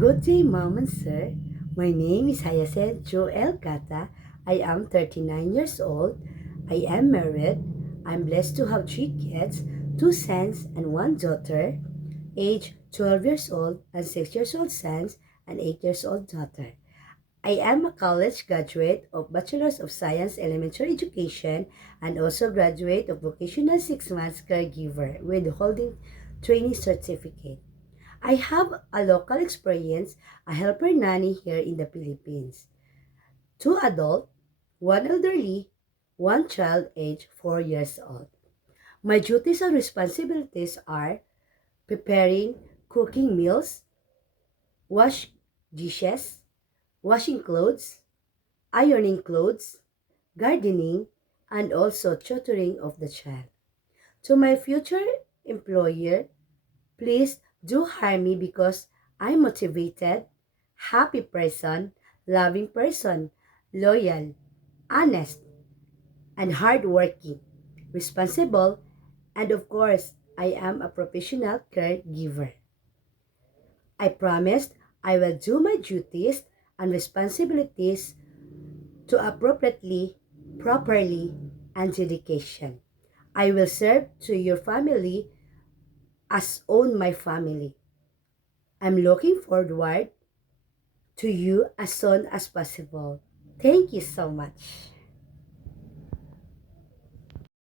Good day, Mom and Sir. My name is Hyacinth Joel Gata. I am 39 years old. I am married. I'm blessed to have three kids, two sons and one daughter, age 12 years old and 6 years old sons and 8 years old daughter. I am a college graduate of Bachelor's of Science Elementary Education and also graduate of Vocational 6 months Caregiver with holding training certificate. I have a local experience, a helper nanny here in the Philippines. Two adult, one elderly, one child age 4 years old. My duties and responsibilities are preparing, cooking meals, wash dishes, washing clothes, ironing clothes, gardening, and also tutoring of the child. To my future employer, please do hire me because I'm motivated, happy person, loving person, loyal, honest, and hardworking, responsible, and of course, I am a professional caregiver. I promised I will do my duties and responsibilities to appropriately, properly, and dedication. I will serve to your family as own my family. I'm looking forward to you as soon as possible. Thank you so much.